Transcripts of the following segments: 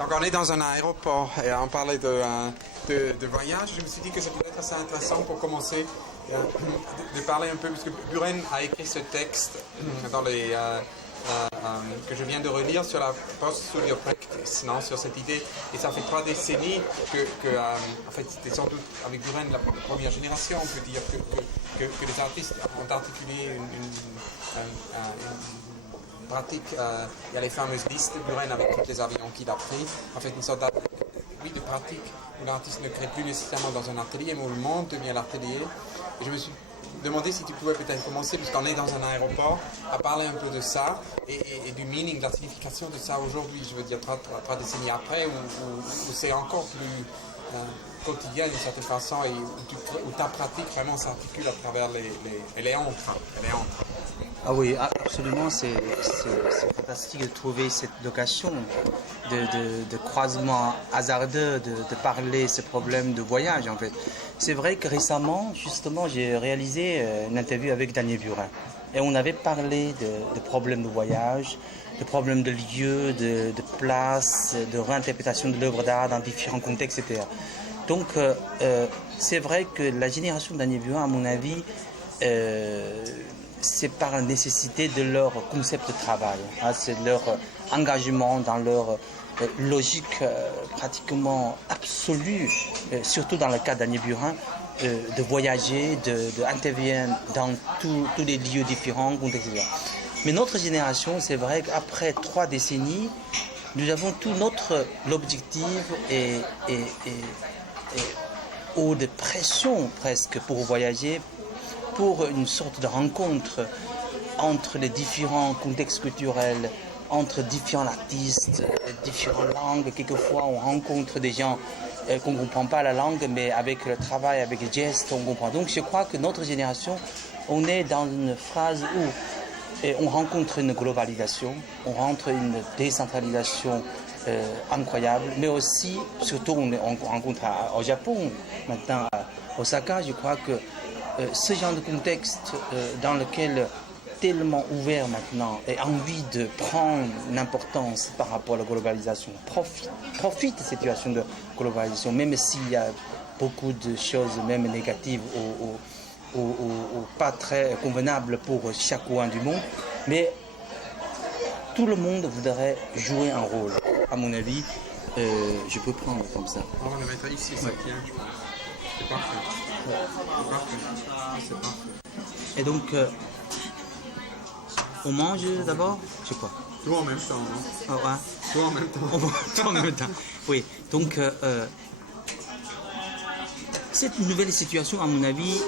Donc on est dans un aéroport et on parlait de voyage. Je me suis dit que ça pourrait être assez intéressant pour commencer de parler un peu, parce que Buren a écrit ce texte dans les, que je viens de relire sur la post-studio practice, non, sur cette idée. Et ça fait 3 décennies en fait, c'était sans doute avec Buren la première génération, on peut dire, que les artistes ont articulé une pratique. Il y a les fameuses listes de Buren avec tous les avions qu'il a pris. En fait, une sorte de pratique où l'artiste ne crée plus nécessairement dans un atelier, mais où le monde devient l'atelier. Et je me suis demandé si tu pouvais peut-être commencer, puisqu'on est dans un aéroport, à parler un peu de ça et du meaning, de la signification de ça aujourd'hui. Je veux dire, 3 décennies après, où c'est encore plus quotidien d'une certaine façon et où ta pratique vraiment s'articule à travers les encres. Ah oui, absolument, c'est fantastique de trouver cette location de croisement hasardeux, de parler ce problème de voyage en fait. C'est vrai que récemment, justement, j'ai réalisé une interview avec Daniel Buren et on avait parlé de problèmes de voyage, de problèmes de lieux, de place, de réinterprétation de l'œuvre d'art dans différents contextes, etc. Donc, c'est vrai que la génération de Daniel Buren, à mon avis, c'est par nécessité de leur concept de travail, hein, c'est leur engagement dans leur logique pratiquement absolue, surtout dans le cas de Daniel Buren, de voyager, d'intervenir dans tous les lieux différents, etc. Mais notre génération, c'est vrai qu'après 3 décennies, nous avons tout l'objectif ou de pression presque pour voyager, pour une sorte de rencontre entre les différents contextes culturels, entre différents artistes, différentes langues. Quelquefois, on rencontre des gens qu'on ne comprend pas la langue, mais avec le travail, avec les gestes, on comprend. Donc, je crois que notre génération, on est dans une phase où on rencontre une globalisation, on rencontre une décentralisation incroyable, mais aussi, surtout, on rencontre au Japon, maintenant à Osaka, je crois que ce genre de contexte dans lequel tellement ouvert maintenant et envie de prendre une importance par rapport à la globalisation, profite de cette situation de globalisation, même s'il y a beaucoup de choses même négatives ou pas très convenables pour chaque coin du monde, mais tout le monde voudrait jouer un rôle. À mon avis, je peux prendre comme ça. On va le mettre ici, ça tient, je pense. C'est parfait. C'est parfait. Et donc, on mange d'abord, je sais pas. Tout en même temps, non? Ah ouais. Tout en même temps. Tout en même temps. Oui. Donc, cette nouvelle situation, à mon avis,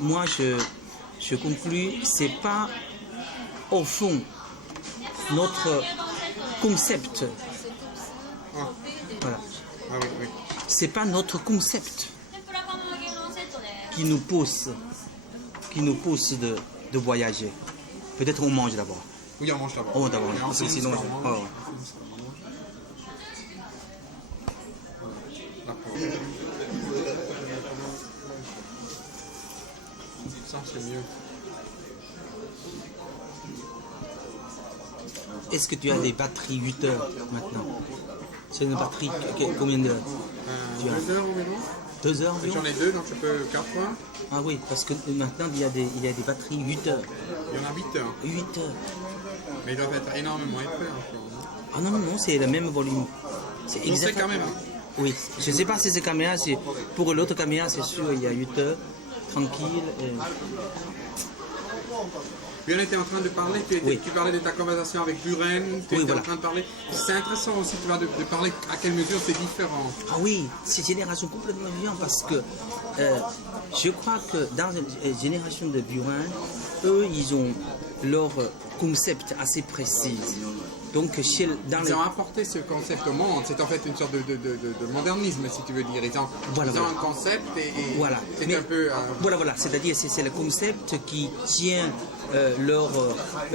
moi, je conclus, c'est pas au fond notre concept. Ah. Voilà. Ah oui. C'est pas notre concept qui nous pousse de voyager. Peut-être on mange d'abord. Oui, on mange d'abord. On mange d'abord. Sinon, Ça, c'est mieux. Est-ce que tu as des batteries 8 heures maintenant? C'est une batterie combien d'heures? 2 heures environ. 2 heures environ? J'en ai 2, donc je peux 4 fois. Ah oui, parce que maintenant il y a des batteries 8 heures. Il y en a 8 heures. 8 heures. Mais ils doivent être énormément épais encore. Ah non, c'est le même volume. C'est quand même. Oui, je ne sais pas si c'est caméra, pour l'autre caméra, c'est sûr, il y a 8 heures, tranquille. Puis on était en train de parler, tu parlais de ta conversation avec Buren, tu étais en train de parler. C'est intéressant aussi de parler à quelle mesure c'est différent. Ah oui, c'est une génération complètement différente parce que je crois que dans une génération de Buren, eux, ils ont leur concept assez précis. Donc, ils ont apporté ce concept au monde, c'est en fait une sorte de modernisme, si tu veux dire. Ils ont un concept et voilà. c'est un peu... Voilà, c'est-à-dire c'est le concept qui tient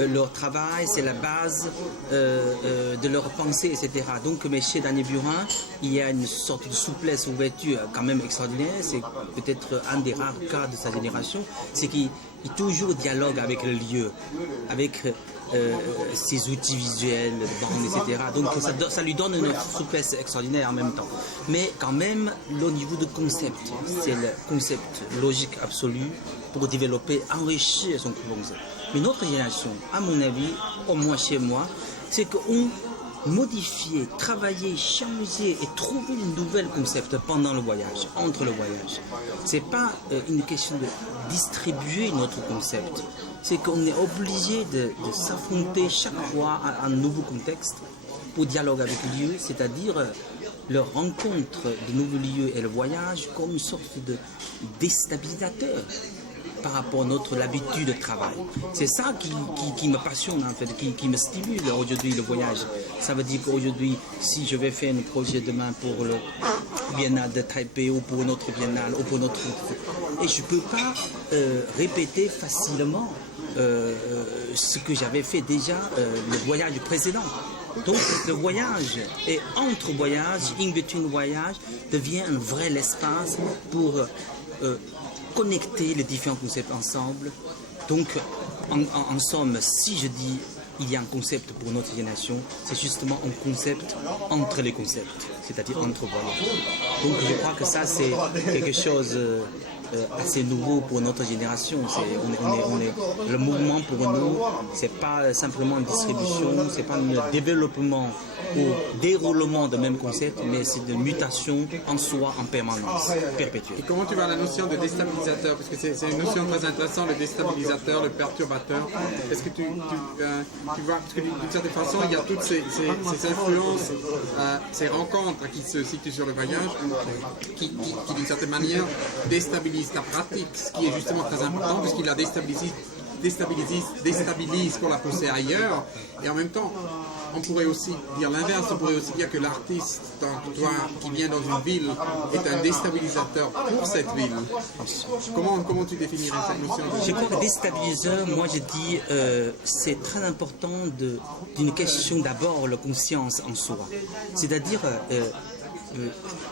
leur travail, c'est la base de leur pensée, etc. Donc, mais chez Daniel Burin, il y a une sorte de souplesse, ouverture quand même extraordinaire. C'est peut-être un des rares cas de sa génération, c'est qu'il toujours dialogue avec le lieu, avec ses outils visuels, bandes, etc. Donc ça lui donne une souplesse extraordinaire en même temps. Mais quand même, au niveau du concept, c'est le concept logique absolu pour développer, enrichir son concept. Mais notre génération, à mon avis, au moins chez moi, c'est qu'on modifier, travailler, changer et trouver un nouvel concept pendant le voyage, entre le voyage. C'est pas une question de distribuer notre concept, c'est qu'on est obligé de s'affronter chaque fois à un nouveau contexte pour dialoguer avec le lieu, c'est-à-dire le rencontre de nouveaux lieux et le voyage comme une sorte de déstabilisateur par rapport à notre habitude de travail. C'est ça qui me passionne en fait, qui me stimule aujourd'hui le voyage. Ça veut dire qu'aujourd'hui, si je vais faire un projet demain pour le Biennale de Taipei ou pour une autre Biennale ou pour notre... Et je ne peux pas répéter facilement ce que j'avais fait déjà le voyage précédent. Donc le voyage et entre voyages, in between voyages, devient un vrai espace pour connecter les différents concepts ensemble. Donc en somme, si je dis il y a un concept pour notre génération, c'est justement un concept entre les concepts, c'est-à-dire entre voyages. Donc je crois que ça c'est quelque chose assez nouveau pour notre génération. Le mouvement pour nous, c'est pas simplement une distribution, c'est pas un développement ou déroulement de même concept, mais c'est une mutation en soi en permanence, perpétuelle. Et comment tu vois la notion de déstabilisateur? Parce que c'est une notion très intéressante, le déstabilisateur, le perturbateur. Est-ce que tu vois, parce que d'une certaine façon, il y a toutes ces influences, ces rencontres qui se situent sur le voyage, qui d'une certaine manière déstabilisent ta pratique, ce qui est justement très important, puisqu'il la déstabilise pour la pousser ailleurs, et en même temps, on pourrait aussi dire l'inverse, on pourrait aussi dire que l'artiste, toi, qui vient dans une ville, est un déstabilisateur pour cette ville. Comment tu définirais cette notion? Je crois que déstabiliseur, moi je dis, c'est très important d'une question d'abord la conscience en soi. C'est-à-dire,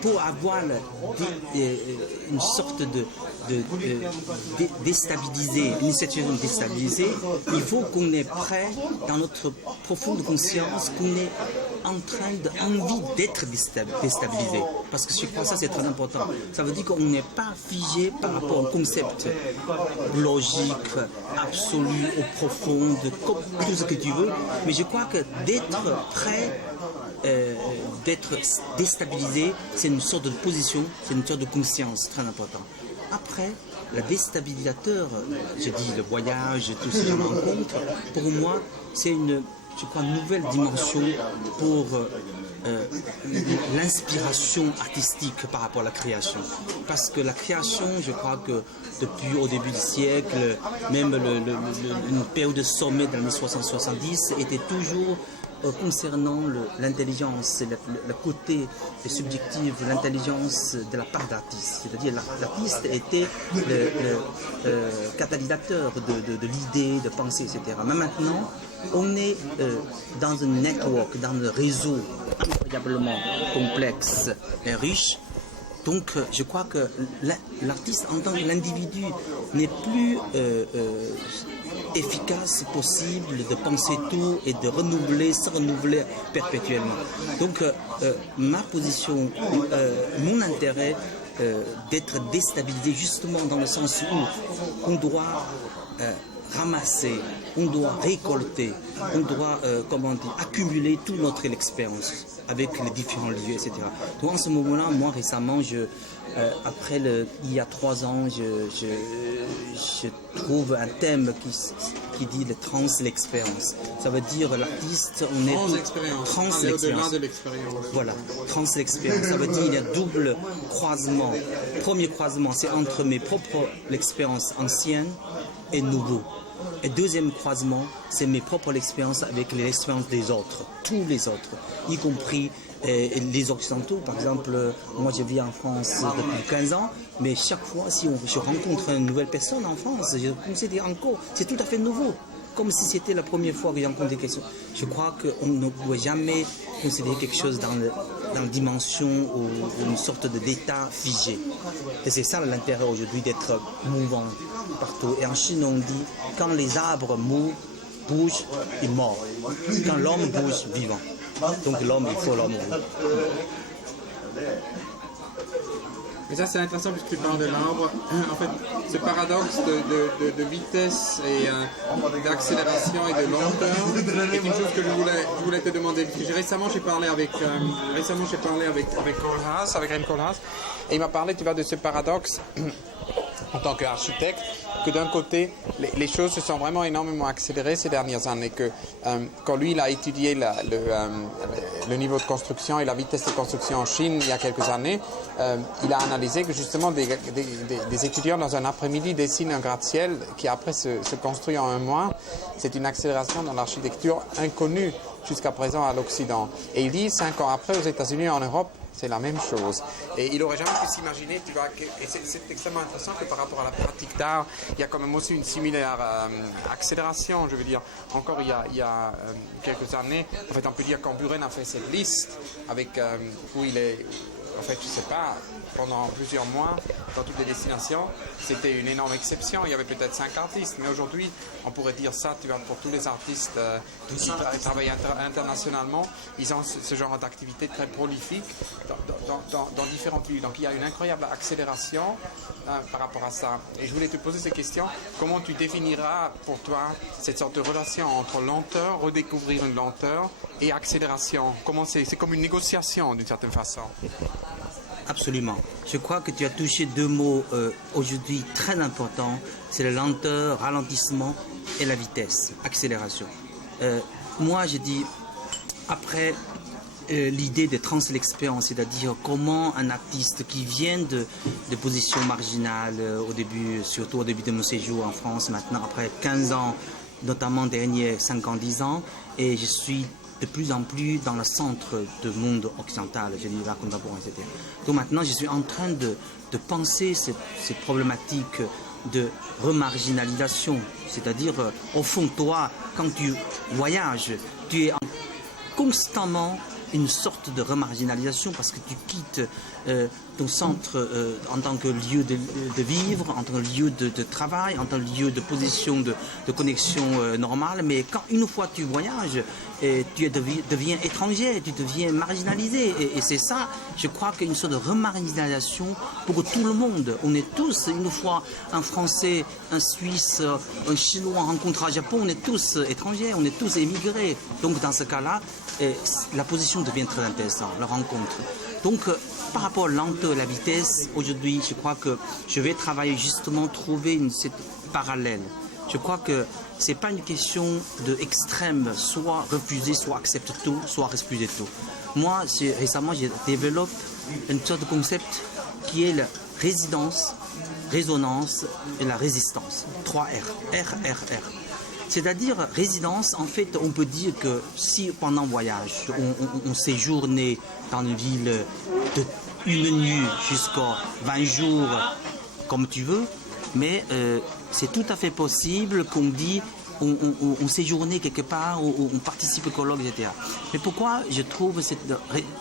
pour avoir une sorte de déstabiliser, une situation déstabilisée, il faut qu'on est prêt dans notre profonde conscience qu'on est en train envie d'être déstabilisé. Parce que je crois que ça c'est très important. Ça veut dire qu'on n'est pas figé par rapport au concept logique, absolu, au profond, tout ce que tu veux. Mais je crois que d'être prêt, d'être déstabilisé, c'est une sorte de position, c'est une sorte de conscience très importante. Après, le déstabilisateur, je dis le voyage, tout ce genre de rencontre, pour moi, c'est une nouvelle dimension pour l'inspiration artistique par rapport à la création. Parce que la création, je crois que depuis au début du siècle, même une période de sommet dans les années 60-70, était toujours concernant l'intelligence, le côté subjectif, l'intelligence de la part de l'artiste. C'est-à-dire l'artiste était le catalyseur de l'idée, de pensée, etc. Mais maintenant, on est dans un network, dans un réseau incroyablement complexe et riche. Donc je crois que l'artiste en tant que l'individu n'est plus efficace possible de penser tout et de renouveler, se renouveler perpétuellement. Donc ma position, mon intérêt d'être déstabilisé justement dans le sens où on doit ramasser, on doit récolter, on doit accumuler toute notre expérience avec les différents lieux, etc. Donc en ce moment-là, moi récemment, il y a 3 ans, je trouve un thème qui dit le trans l'expérience. Ça veut dire l'artiste, on est trans l'expérience. Voilà, trans l'expérience. Ça veut dire il y a double croisement. Premier croisement, c'est entre mes propres expériences anciennes et nouveaux. Et deuxième croisement, c'est mes propres expériences avec les expériences des autres, tous les autres, y compris Et les Occidentaux, par exemple, moi je vis en France depuis 15 ans, mais chaque fois, si je rencontre une nouvelle personne en France, je considère encore, c'est tout à fait nouveau. Comme si c'était la première fois que j'ai rencontré quelque chose. Je crois qu'on ne doit jamais considérer quelque chose dans la dimension ou une sorte d'état figé. Et c'est ça l'intérêt aujourd'hui d'être mouvant partout. Et en Chine, on dit, quand les arbres bougent, ils meurent. Quand l'homme bouge, vivant. Donc l'homme, il faut l'homme. Mais ça c'est intéressant puisque tu parles de l'arbre. En fait, ce paradoxe de vitesse et d'accélération et de lenteur est une chose que je voulais te demander. Parce que récemment j'ai parlé avec Koolhaas, avec Rem Koolhaas, et il m'a parlé, tu vois, de ce paradoxe en tant qu'architecte, que d'un côté, les choses se sont vraiment énormément accélérées ces dernières années, que quand lui il a étudié le niveau de construction et la vitesse de construction en Chine il y a quelques années, il a analysé que justement des étudiants dans un après-midi dessinent un gratte-ciel qui après se construit en un mois. C'est une accélération dans l'architecture inconnue jusqu'à présent à l'Occident. Et il dit 5 ans après aux États-Unis et en Europe, c'est la même chose. Et il n'aurait jamais pu s'imaginer, tu vois, et c'est extrêmement intéressant que par rapport à la pratique d'art, il y a quand même aussi une similaire accélération, je veux dire. Encore il y a quelques années, en fait on peut dire quand Buren a fait cette liste, avec où il est, en fait je sais pas, pendant plusieurs mois, dans toutes les destinations, c'était une énorme exception. Il y avait peut-être 5 artistes, mais aujourd'hui, on pourrait dire ça, tu vois, pour tous les artistes qui travaillent internationalement, ils ont ce genre d'activité très prolifique dans différents pays. Donc il y a une incroyable accélération par rapport à ça. Et je voulais te poser ces questions. Comment tu définiras pour toi cette sorte de relation entre lenteur, redécouvrir une lenteur, et accélération? Comment c'est comme une négociation d'une certaine façon. Absolument. Je crois que tu as touché 2 mots aujourd'hui très importants. C'est la lenteur, ralentissement et la vitesse, accélération. Moi, je dis, après l'idée de trans-l'expérience, c'est-à-dire comment un artiste qui vient de positions marginales au début, surtout au début de mon séjour en France, maintenant après 15 ans, notamment derniers 5 ans, 10 ans, et je suis de plus en plus dans le centre du monde occidental, je dis l'art contemporain, etc. Donc maintenant, je suis en train de penser cette problématique de remarginalisation, c'est-à-dire, au fond, toi, quand tu voyages, tu es constamment une sorte de remarginalisation parce que tu quittes ton centre en tant que lieu de vivre, en tant que lieu de travail, en tant que lieu de position de connexion normale. Mais quand une fois tu voyages, tu deviens étranger, tu deviens marginalisé. Et c'est ça, je crois qu'une sorte de remarginalisation pour tout le monde. On est tous, une fois un Français, un Suisse, un Chinois rencontré au Japon, on est tous étrangers, on est tous émigrés. Donc dans ce cas-là, la position devient très intéressante, la rencontre. Donc, par rapport à lenteur et la vitesse, aujourd'hui, je crois que je vais travailler justement, trouver cette parallèle. Je crois que ce n'est pas une question d'extrême, soit refuser, soit accepter tout, soit refuser tout. Moi, récemment, j'ai développé une sorte de concept qui est la résidence, résonance et la résistance. 3 R. R, R, R. C'est-à-dire, résidence, en fait, on peut dire que si pendant un voyage, on séjournait dans une ville de 1 nuit jusqu'à 20 jours, comme tu veux, mais c'est tout à fait possible qu'on dit on séjournait quelque part, on participe au colloque, etc. Mais pourquoi je trouve cette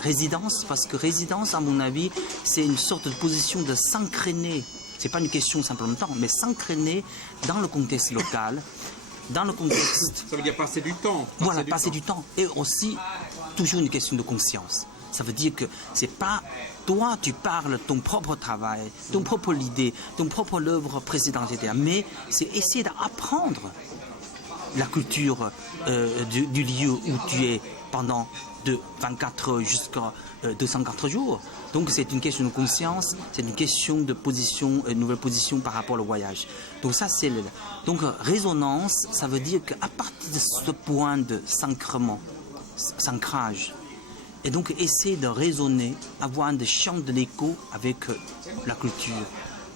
résidence? Parce que résidence, à mon avis, c'est une sorte de position de s'entraîner. Ce n'est pas une question simplement de temps, mais s'entraîner dans le contexte local. Dans le contexte... Ça veut dire passer du temps. Voilà, passer du temps. Et aussi, toujours une question de conscience. Ça veut dire que c'est pas toi, tu parles ton propre travail, ton propre idée, ton propre œuvre précédente, etc. Mais c'est essayer d'apprendre la culture du lieu où tu es pendant de 24 heures jusqu'à 204 jours. Donc c'est une question de conscience, c'est une question de position, une nouvelle position par rapport au voyage. Donc ça c'est donc résonance, ça veut dire qu'à partir de ce point de s'ancrage, et donc essayer de raisonner, avoir un champ de l'écho avec la culture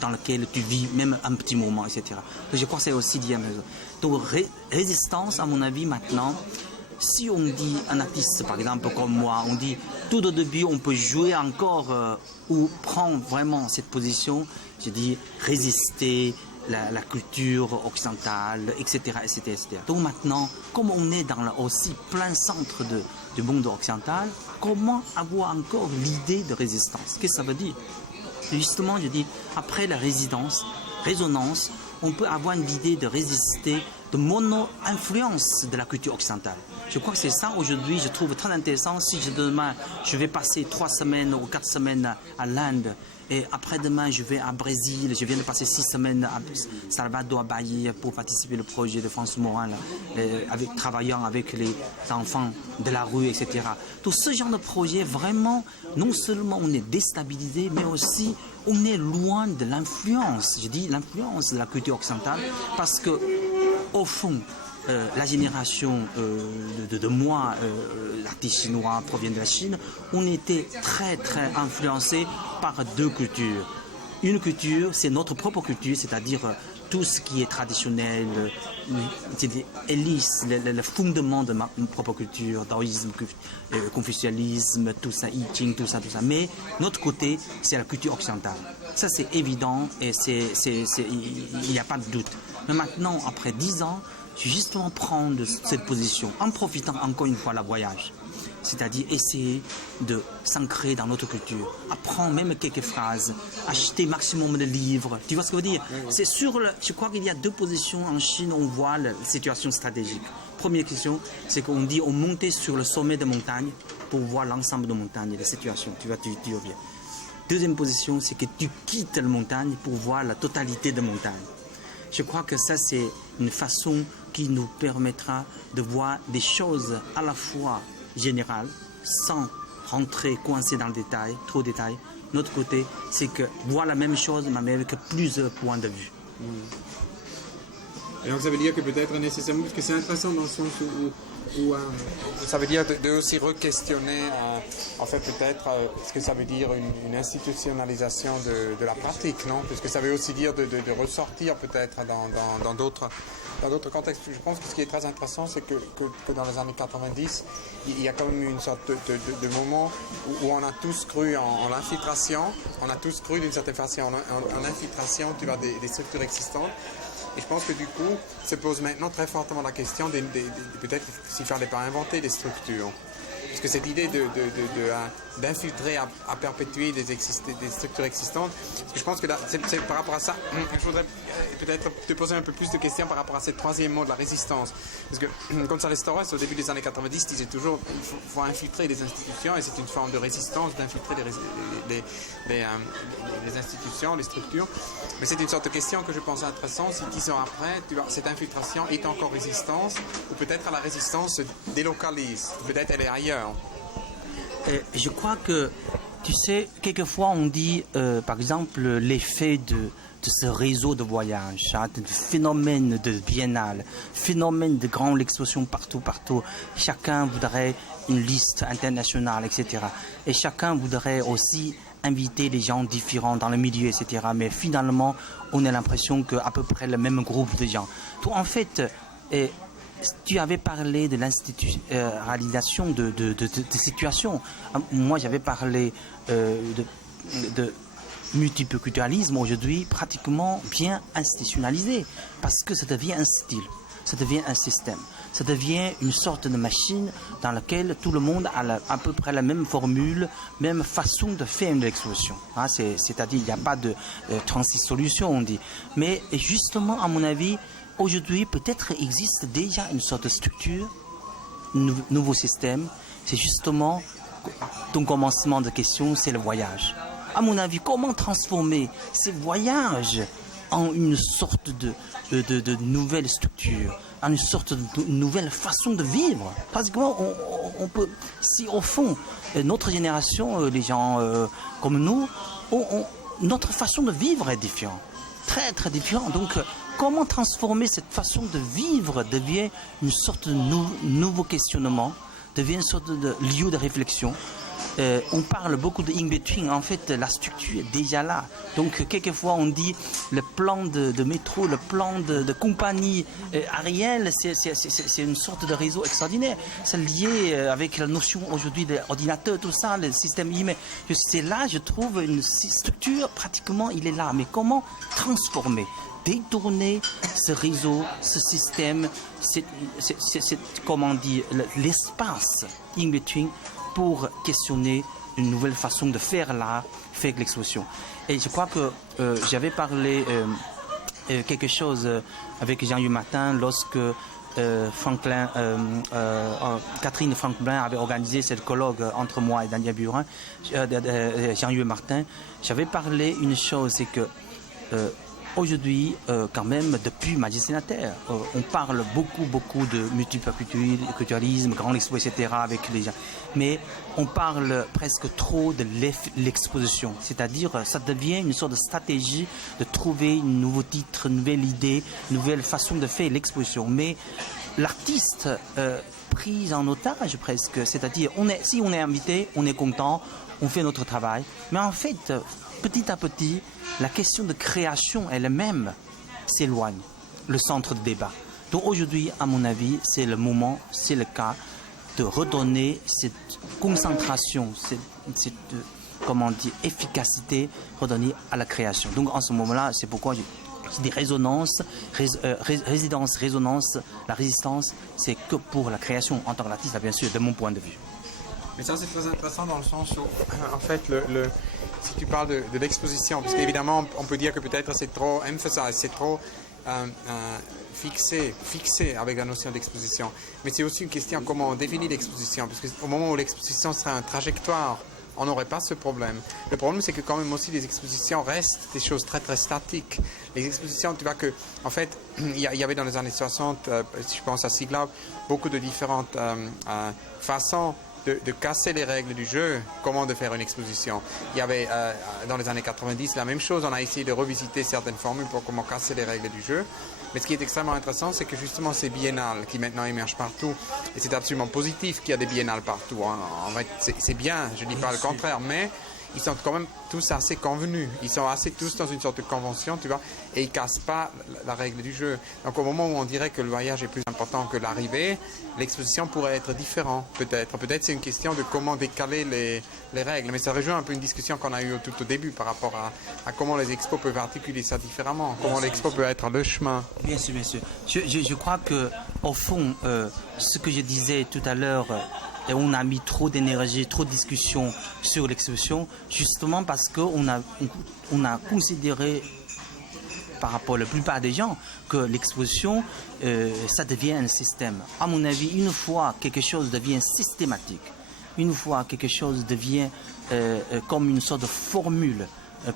dans laquelle tu vis, même un petit moment, etc. Donc je crois que c'est aussi bien. Donc résistance, à mon avis, maintenant, si on dit un artiste, par exemple, comme moi, on dit tout au début, on peut jouer encore ou prendre vraiment cette position, je dis résister la culture occidentale, etc., etc., etc. Donc maintenant, comme on est dans aussi plein centre du monde occidental, comment avoir encore l'idée de résistance? Qu'est-ce que ça veut dire? Justement, je dis, après la résonance, on peut avoir une idée de résister de mono-influence de la culture occidentale. Je crois que c'est ça aujourd'hui, je trouve très intéressant. Si demain, je vais passer 3 semaines ou 4 semaines à l'Inde, et après-demain, je vais à Brésil, je viens de passer 6 semaines à Salvador Bahia pour participer au projet de François Morin, travaillant avec les enfants de la rue, etc. Tout ce genre de projet, vraiment, non seulement on est déstabilisé, mais aussi on est loin de l'influence. Je dis l'influence de la culture occidentale, parce que, au fond, la génération de moi, l'artiste chinois provient de la Chine, on était très très influencé par 2 cultures. Une culture, c'est notre propre culture, c'est-à-dire tout ce qui est traditionnel, le fondement de ma propre culture, taoïsme, confucianisme, tout ça, I Ching, tout ça. Mais notre côté, c'est la culture occidentale. Ça, c'est évident et il n'y a pas de doute. Mais maintenant, après 10 ans, je vais justement prendre cette position en profitant encore une fois de la voyage. C'est-à-dire essayer de s'ancrer dans notre culture, apprendre même quelques phrases, acheter maximum de livres. Tu vois ce que je veux dire? C'est je crois qu'il y a 2 positions en Chine où on voit la situation stratégique. Première question, c'est qu'on dit on monte sur le sommet de montagne pour voir l'ensemble de montagnes et la situation. Tu reviens. Deuxième position, c'est que tu quittes la montagne pour voir la totalité de montagne. Je crois que ça, c'est une façon qui nous permettra de voir des choses à la fois générales, sans rentrer coincé dans le détail, trop de détails. Notre côté, c'est que voir la même chose, mais avec plusieurs points de vue. Et donc ça veut dire que peut-être nécessairement, parce que c'est intéressant dans le sens où ça veut dire de aussi re-questionner en fait peut-être ce que ça veut dire une institutionnalisation de la pratique, non? Parce que ça veut aussi dire de ressortir peut-être dans d'autres contextes. Je pense que ce qui est très intéressant, c'est que dans les années 90, il y a quand même une sorte de moment où on a tous cru en l'infiltration, on a tous cru d'une certaine façon en infiltration, tu vois, des structures existantes. Et je pense que du coup, se pose maintenant très fortement la question peut-être s'il ne fallait pas inventer des structures. Parce que cette idée d'infiltrer à perpétuer des structures existantes, parce que je pense que là, c'est par rapport à ça, je voudrais peut-être te poser un peu plus de questions par rapport à ce 3e mot de la résistance. Parce que González Torres, au début des années 90, disait toujours qu'il faut infiltrer des institutions, et c'est une forme de résistance d'infiltrer les institutions, les structures. Mais c'est une sorte de question que je pense intéressante. Si 10 ans après, cette infiltration est encore résistance, ou peut-être la résistance se délocalise, peut-être elle est ailleurs. Je crois que, tu sais, quelquefois on dit, par exemple, l'effet de ce réseau de voyage, de phénomène de biennale, phénomène de grande exposition partout. Chacun voudrait une liste internationale, etc. Et chacun voudrait aussi inviter des gens différents dans le milieu, etc. Mais finalement, on a l'impression qu'à peu près le même groupe de gens. Donc, en fait, tu avais parlé de l'institutionnalisation de situations. Moi, j'avais parlé de multiculturalisme aujourd'hui pratiquement bien institutionnalisé, parce que ça devient un style, ça devient un système, ça devient une sorte de machine dans laquelle tout le monde a à peu près la même formule, même façon de faire une exposition. C'est-à-dire il n'y a pas de 36 solutions, on dit. Mais justement, à mon avis, aujourd'hui, peut-être existe déjà une sorte de structure, nouveau système. C'est justement ton commencement de question, c'est le voyage. À mon avis, comment transformer ces voyages en une sorte de nouvelle structure, en une sorte de nouvelle façon de vivre? Parce qu'on peut, si au fond, notre génération, les gens comme nous, notre façon de vivre est différente, très très différente. Donc, comment transformer cette façon de vivre devient une sorte de nouveau questionnement, devient une sorte de lieu de réflexion. on parle beaucoup de in-between. En fait, la structure est déjà là. Donc, quelquefois, on dit le plan de métro, le plan de compagnie aérienne, c'est une sorte de réseau extraordinaire. C'est lié avec la notion aujourd'hui d'ordinateur, tout ça, le système email. C'est là, je trouve, une structure, pratiquement, il est là. Mais comment transformer, détourner ce réseau, ce système, comment dire, l'espace in-between pour questionner une nouvelle façon de faire l'art, faire l'exposition. Et je crois que j'avais parlé quelque chose avec Jean-Hugues Martin lorsque Catherine Franklin avait organisé cette colloque entre moi et Daniel Burin, Jean-Hugues Martin. J'avais parlé une chose, c'est que aujourd'hui, quand même, depuis Magistère, on parle beaucoup de multiculturalisme, grand expo, etc. avec les gens. Mais on parle presque trop de l'exposition. C'est-à-dire, ça devient une sorte de stratégie de trouver un nouveau titre, une nouvelle idée, une nouvelle façon de faire l'exposition. Mais l'artiste pris en otage presque, c'est-à-dire, si on est invité, on est content, on fait notre travail. Mais en fait, petit à petit, la question de création elle-même s'éloigne, le centre de débat. Donc aujourd'hui, à mon avis, c'est le moment, c'est le cas de redonner cette concentration, cette comment dire, efficacité redonnée à la création. Donc en ce moment-là, c'est pourquoi je dis résonance, résonance, la résistance, c'est que pour la création en tant qu'artiste, bien sûr, de mon point de vue. Mais ça, c'est très intéressant dans le sens où, en fait, si tu parles de l'exposition, parce qu'évidemment, on peut dire que peut-être c'est trop emphasized, c'est trop fixé avec la notion d'exposition. Mais c'est aussi une question comment on définit l'exposition, parce qu'au moment où l'exposition serait une trajectoire, on n'aurait pas ce problème. Le problème, c'est que quand même aussi les expositions restent des choses très très statiques. Les expositions, tu vois que, en fait, il y avait dans les années 60, si je pense à Siglaub, beaucoup de différentes façons de casser les règles du jeu, comment de faire une exposition. Il y avait dans les années 90 la même chose, on a essayé de revisiter certaines formules pour comment casser les règles du jeu. Mais ce qui est extrêmement intéressant, c'est que justement ces biennales qui maintenant émergent partout, et c'est absolument positif qu'il y a des biennales partout. Hein. En fait, c'est bien, je ne dis pas le contraire, mais ils sont quand même tous assez convenus. Ils sont assez tous dans une sorte de convention, tu vois, et ils ne cassent pas la règle du jeu. Donc au moment où on dirait que le voyage est plus important que l'arrivée, l'exposition pourrait être différente, peut-être. Peut-être c'est une question de comment décaler les règles. Mais ça rejoint un peu une discussion qu'on a eue tout au début par rapport à comment les expos peuvent articuler ça différemment, comment l'expo peut être le chemin. Bien sûr, bien sûr. Je crois qu'au fond, ce que je disais tout à l'heure, et on a mis trop d'énergie, trop de discussions sur l'exposition, justement parce qu'on a considéré, par rapport à la plupart des gens, que l'exposition, ça devient un système. À mon avis, une fois quelque chose devient systématique, une fois quelque chose devient comme une sorte de formule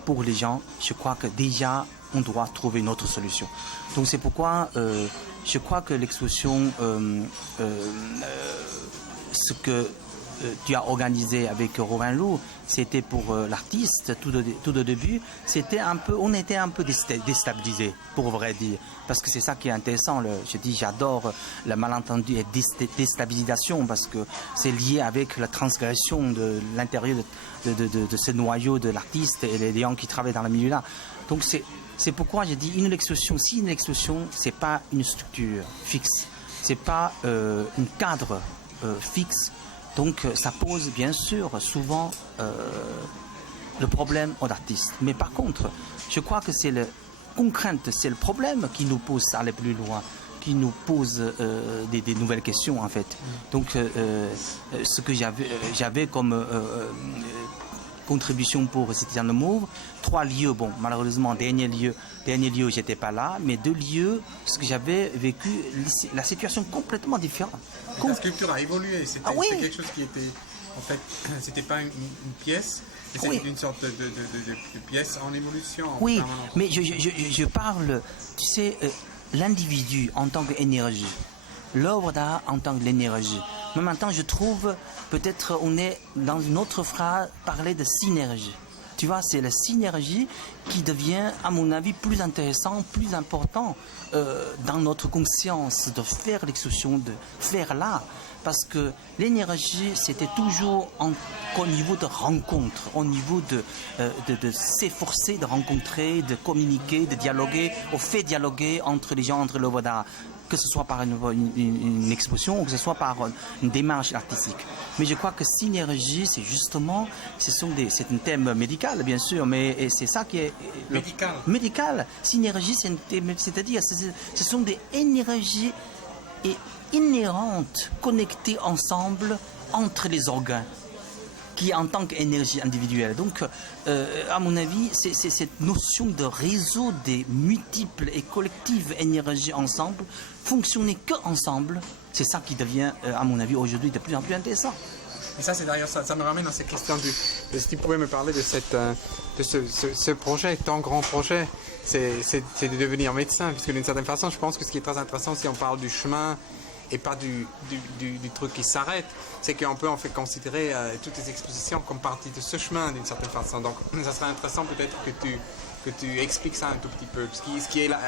pour les gens, je crois que déjà, on doit trouver une autre solution. Donc c'est pourquoi je crois que l'exposition... ce que tu as organisé avec Robin Lou, c'était pour l'artiste tout au début, on était un peu déstabilisé, pour vrai dire, parce que c'est ça qui est intéressant. J'adore le malentendu et déstabilisation, parce que c'est lié avec la transgression de l'intérieur de ce noyau de l'artiste et les gens qui travaillent dans le milieu-là. Donc c'est pourquoi j'ai dit une exposition. Si une exposition, c'est pas une structure fixe, c'est pas un cadre fixe, donc ça pose bien sûr souvent le problème aux artistes. Mais par contre, je crois que c'est la contrainte, c'est le problème qui nous pousse à aller plus loin, qui nous pose des nouvelles questions en fait. Donc ce que j'avais comme contribution pour Citizen Move, 3 lieux, bon malheureusement dernier lieu j'étais pas là, mais 2 lieux, ce que j'avais vécu, la situation complètement différente. La sculpture a évolué, c'était quelque chose qui était, en fait, c'était pas une pièce, mais c'était une sorte de pièce en évolution. Oui, mais je parle, tu sais, l'individu en tant qu'énergie, l'œuvre d'art en tant que l'énergie. Mais maintenant, je trouve, peut-être on est dans une autre phrase, parler de synergie. Tu vois, c'est la synergie qui devient, à mon avis, plus intéressant, plus important dans notre conscience de faire l'expression, de faire l'art. parce que l'énergie, c'était toujours au niveau de rencontre, au niveau de s'efforcer de rencontrer, de communiquer, de dialoguer, au fait dialoguer entre les gens, entre l'œuvre d'art, que ce soit par une exposition ou que ce soit par une démarche artistique. Mais je crois que synergie, c'est justement, c'est un thème médical, bien sûr, mais c'est ça qui est... Médical. Synergie, c'est-à-dire, ce sont des énergies inhérentes, connectées ensemble entre les organes, qui en tant qu'énergie individuelle. Donc, à mon avis, c'est cette notion de réseau des multiples et collectives énergies ensemble, fonctionner qu'ensemble, c'est ça qui devient, à mon avis, aujourd'hui de plus en plus intéressant. Et ça, c'est d'ailleurs, ça me ramène à cette question si tu pouvais me parler de ce projet, tant grand projet, c'est de devenir médecin, puisque d'une certaine façon, je pense que ce qui est très intéressant, si on parle du chemin et pas du truc qui s'arrête, c'est qu'on peut en fait considérer toutes les expositions comme partie de ce chemin d'une certaine façon. Donc, ça serait intéressant peut-être que tu expliques ça un tout petit peu, ce qui est là,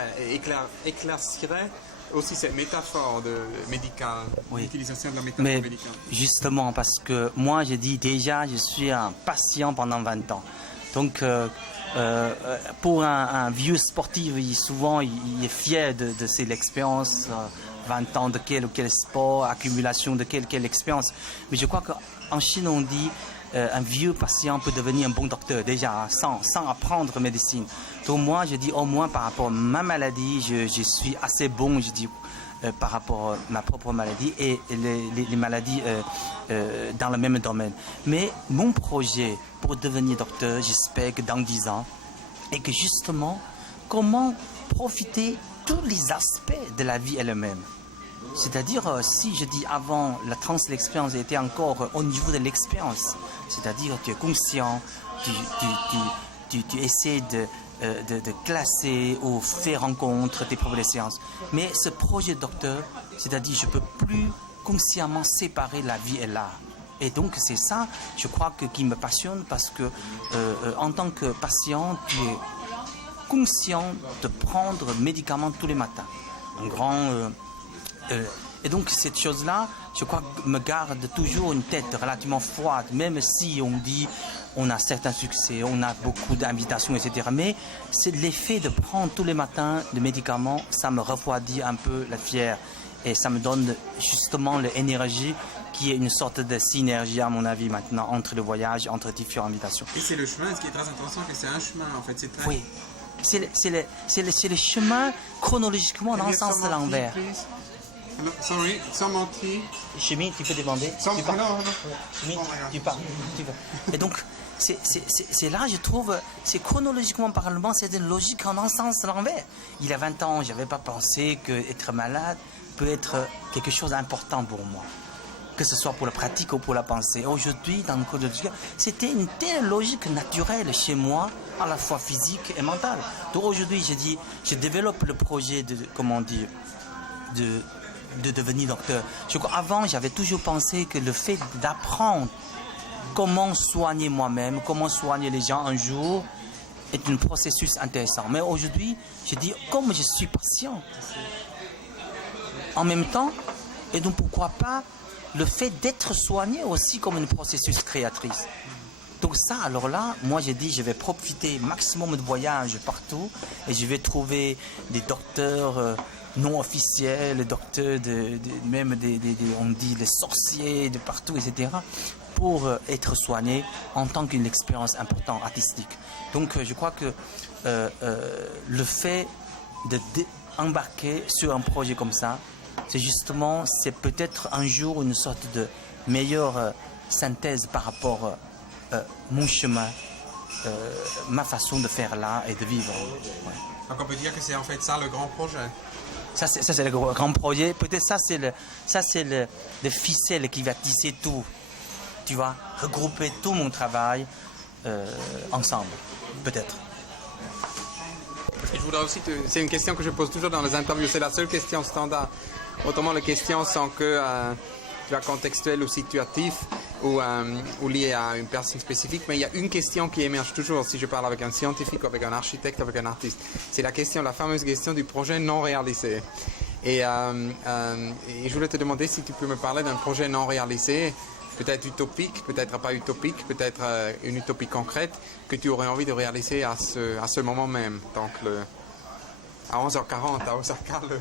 éclaircirait aussi cette métaphore médicale, oui. L'utilisation de la métaphore médicale. Justement, parce que moi, j'ai dit déjà, je suis un patient pendant 20 ans. Donc, pour un vieux sportif, souvent, il est fier de ses expériences, 20 ans de quel ou quel sport, accumulation de quelle expérience. Mais je crois qu'en Chine, on dit un vieux patient peut devenir un bon docteur, déjà, sans apprendre médecine. Donc moi, je dis au moins par rapport à ma maladie, je suis assez bon, je dis, par rapport à ma propre maladie et les maladies dans le même domaine. Mais mon projet pour devenir docteur, j'espère que dans 10 ans, et que justement, comment profiter tous les aspects de la vie elle-même. C'est-à-dire, si je dis avant, la l'expérience était encore au niveau de l'expérience, c'est-à-dire tu es conscient, tu essaies de classer ou faire rencontre tes propres séances. Mais ce projet de docteur, c'est-à-dire je ne peux plus consciemment séparer la vie et l'art. Et donc c'est ça, je crois, qui me passionne parce que en tant que patient, tu es conscient de prendre médicaments tous les matins. Un grand... et donc cette chose-là, je crois, me garde toujours une tête relativement froide, même si on dit on a certains succès, on a beaucoup d'invitations, etc. Mais c'est l'effet de prendre tous les matins des médicaments, ça me refroidit un peu la fière et ça me donne justement l'énergie qui est une sorte de synergie, à mon avis, maintenant, entre le voyage, entre différentes invitations. Et c'est le chemin, ce qui est très intéressant, que c'est un chemin, en fait. C'est très... Oui, c'est le chemin chronologiquement dans le sens de l'envers. Sorry, sans mentir. Chimie, tu peux demander. Tu parles. Non. Chimie, tu parles. Et donc, c'est là, je trouve, c'est chronologiquement parlant, c'est une logique en un sens de l'envers. Il y a 20 ans, je n'avais pas pensé qu'être malade peut être quelque chose d'important pour moi, que ce soit pour la pratique ou pour la pensée. Aujourd'hui, dans le cours de logique, c'était une telle logique naturelle chez moi, à la fois physique et mentale. Donc aujourd'hui, je développe le projet de devenir docteur. Je crois, avant, j'avais toujours pensé que le fait d'apprendre comment soigner moi-même, comment soigner les gens un jour, est un processus intéressant. Mais aujourd'hui, je dis, comme je suis patient, en même temps, et donc pourquoi pas le fait d'être soigné aussi comme un processus créatrice. Donc ça, alors là, moi j'ai dit, je vais profiter maximum de voyages partout et je vais trouver des docteurs non officiels, des docteurs, même on dit les sorciers de partout, etc., pour être soigné en tant qu'une expérience importante, artistique. Donc je crois que le fait d'embarquer sur un projet comme ça, c'est peut-être un jour une sorte de meilleure synthèse par rapport à mon chemin, ma façon de faire là et de vivre. Ouais. Donc on peut dire que c'est en fait ça le grand projet. Ça c'est le grand projet. Peut-être ça c'est le ficelle qui va tisser tout. Tu vois, regrouper tout mon travail ensemble, peut-être. Et je voudrais aussi c'est une question que je pose toujours dans les interviews, c'est la seule question standard. Autrement, les questions sont que tu as contextuel ou situatif ou lié à une personne spécifique, mais il y a une question qui émerge toujours si je parle avec un scientifique, avec un architecte, avec un artiste. C'est la fameuse question du projet non réalisé. Et je voulais te demander si tu peux me parler d'un projet non réalisé, peut-être utopique, peut-être pas utopique, peut-être une utopie concrète que tu aurais envie de réaliser à ce moment même. Donc à 11h40, à Osaka, le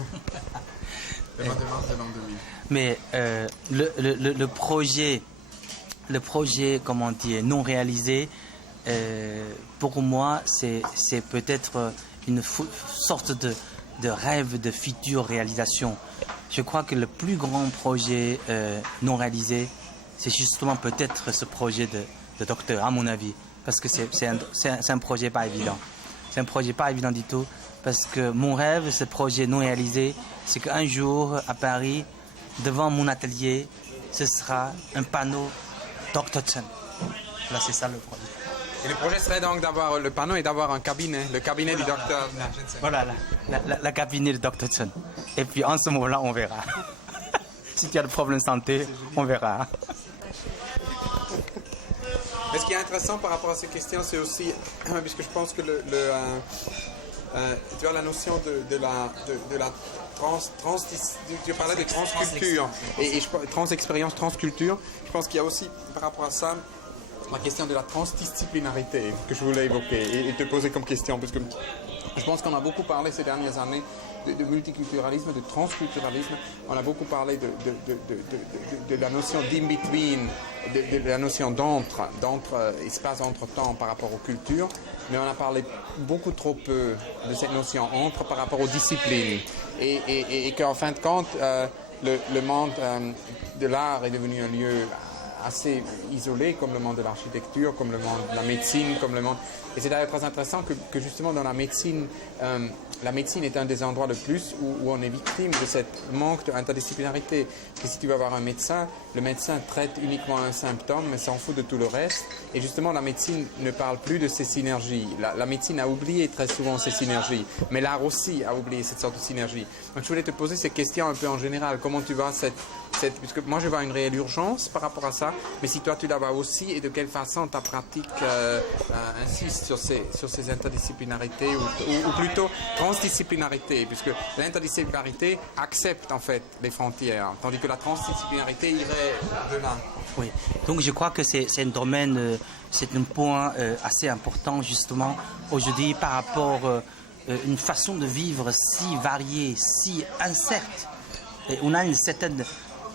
mois de mars de l'an 2000. Mais le projet, comment dire, non réalisé, pour moi, c'est peut-être une sorte de rêve de future réalisation. Je crois que le plus grand projet non réalisé, c'est justement peut-être ce projet de docteur, à mon avis, parce que c'est un projet pas évident. C'est un projet pas évident du tout, parce que mon rêve, ce projet non réalisé, c'est qu'un jour, à Paris, devant mon atelier, ce sera un panneau Dr. Chen. Là, c'est ça le projet. Et le projet serait donc d'avoir le panneau et d'avoir un cabinet, le cabinet du docteur. Voilà, la cabinet du Dr. Chen. Et puis en ce moment-là, on verra. Si tu as des problèmes de santé, on verra. Mais ce qui est intéressant par rapport à ces questions, c'est aussi, puisque je pense que tu as la notion de la tu parlais de transculture et trans-expérience, transculture. Je pense qu'il y a aussi par rapport à ça la question de la transdisciplinarité que je voulais évoquer et te poser comme question, parce que je pense qu'on a beaucoup parlé ces dernières années de multiculturalisme, de transculturalisme. On a beaucoup parlé de la notion d'in-between, de la notion espace entre-temps par rapport aux cultures, mais on a parlé beaucoup trop peu de cette notion entre par rapport aux disciplines. Et qu'en fin de compte, le monde de l'art est devenu un lieu assez isolé, comme le monde de l'architecture, comme le monde de la médecine, comme le monde... Et c'est d'ailleurs très intéressant que justement dans la médecine est un des endroits le plus où on est victime de cette manque d'interdisciplinarité. Que si tu vas voir un médecin, le médecin traite uniquement un symptôme, mais s'en fout de tout le reste. Et justement, la médecine ne parle plus de ces synergies. La médecine a oublié très souvent ces synergies, mais l'art aussi a oublié cette sorte de synergie. Donc je voulais te poser ces questions un peu en général. Comment tu vois puisque moi je vois une réelle urgence par rapport à ça, mais si toi tu la vois aussi, et de quelle façon ta pratique insiste sur ces interdisciplinarités ou plutôt transdisciplinarité, puisque l'interdisciplinarité accepte en fait les frontières, tandis que la transdisciplinarité irait au-delà. Oui, donc je crois que c'est un domaine, c'est un point assez important justement aujourd'hui par rapport à une façon de vivre si variée, si incerte. Et on a une certaine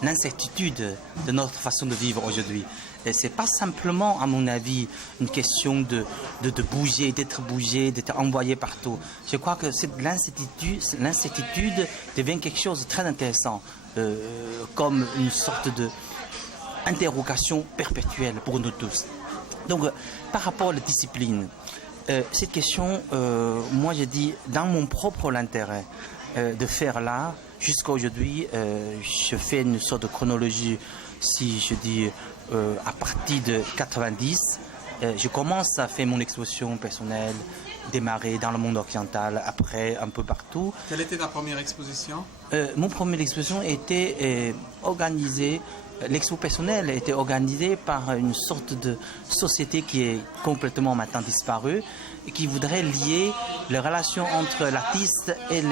incertitude de notre façon de vivre aujourd'hui. Et c'est pas simplement, à mon avis, une question de bouger, d'être envoyé partout. Je crois que l'incertitude devient quelque chose de très intéressant, comme une sorte d'interrogation perpétuelle pour nous tous. Donc, par rapport à la discipline, cette question, moi j'ai dit, dans mon propre intérêt de faire l'art, jusqu'à aujourd'hui, je fais une sorte de chronologie, si je dis à partir de 90, je commence à faire mon exposition personnelle, démarrer dans le monde occidental, après un peu partout. Quelle était ta première exposition? Mon première exposition était organisée, l'expo personnelle était organisée par une sorte de société qui est complètement maintenant disparue et qui voudrait lier les relations entre l'artiste et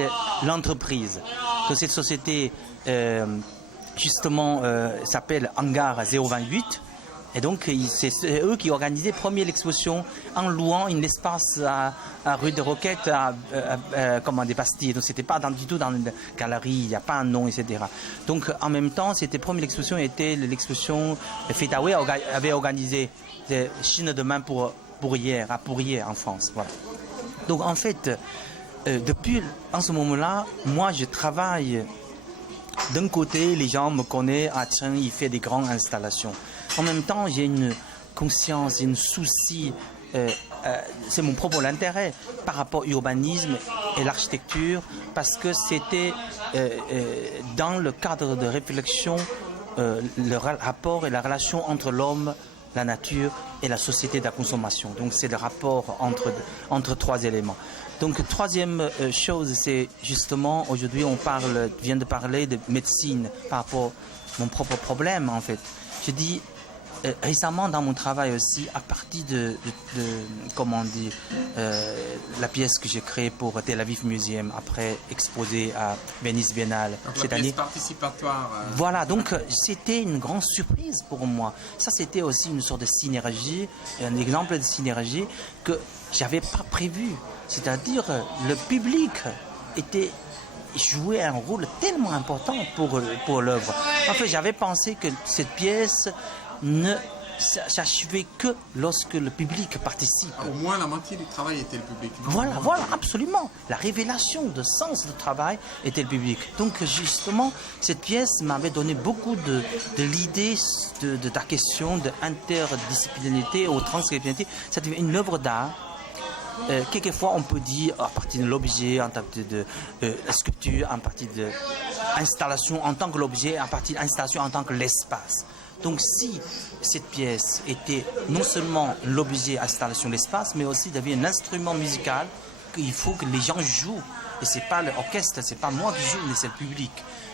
l'entreprise. Donc, cette société justement s'appelle Hangar 028 et donc c'est eux qui organisaient première l'exposition en louant un espace à rue de Roquette comme des Bastilles. Donc c'était pas du tout dans une galerie, il n'y a pas un nom, etc. Donc en même temps, cette première exposition était l'exposition Fetawe avait organisé Chine demain pour hier, à Pourrières en France. Voilà. Donc en fait, depuis en ce moment-là, moi je travaille. D'un côté, les gens me connaissent, tiens, il fait des grandes installations. En même temps, j'ai une conscience, une souci, c'est mon propre intérêt par rapport à l'urbanisme et l'architecture, parce que c'était dans le cadre de réflexion, le rapport et la relation entre l'homme, la nature et la société de la consommation. Donc c'est le rapport entre trois éléments. Donc troisième chose, c'est justement aujourd'hui on vient de parler de médecine par rapport à mon propre problème en fait. Je dis récemment dans mon travail aussi, à partir comment dire, la pièce que j'ai créée pour Tel Aviv Museum, après exposée à Venice Biennale cette année. Participatoire. Voilà, donc c'était une grande surprise pour moi. Ça, c'était aussi une sorte de synergie, un exemple de synergie que j'avais pas prévu. C'est-à-dire, le public jouait un rôle tellement important pour l'œuvre. En fait, j'avais pensé que cette pièce ne s'achevait que lorsque le public participe. Au moins la moitié du travail était le public. Non? Voilà, absolument. La révélation de sens du travail était le public. Donc justement, cette pièce m'avait donné beaucoup de l'idée de la question de interdisciplinarité ou transdisciplinarité. C'est une œuvre d'art. Quelquefois, on peut dire à partir de l'objet, en partie de la sculpture, en partie de l'installation en tant que l'objet, à partir de l'installation en tant que l'espace. Donc si cette pièce était non seulement l'objet, l'installation, l'espace, mais aussi devient un instrument musical qu'il faut que les gens jouent. Et c'est pas l'orchestre, c'est pas moi qui joue, mais c'est le public.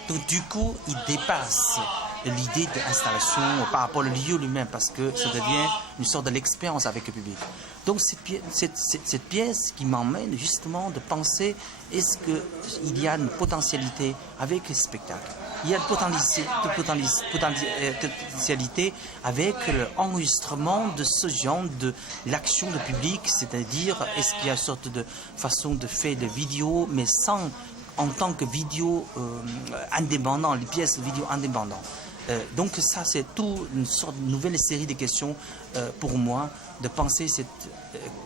Donc du coup, il dépasse l'idée d'installation par rapport au lieu lui-même, parce que ça devient une sorte de l'expérience avec le public. Donc cette pièce qui m'emmène justement de penser, est-ce qu'il y a une potentialité avec le spectacle? Il y a une potentialité avec l'enregistrement de ce genre de l'action de public, c'est-à-dire est-ce qu'il y a une sorte de façon de faire des vidéos, mais sans en tant que vidéo indépendant, les pièces vidéo indépendantes. Donc ça, c'est toute une sorte de nouvelle série de questions pour moi, de penser cette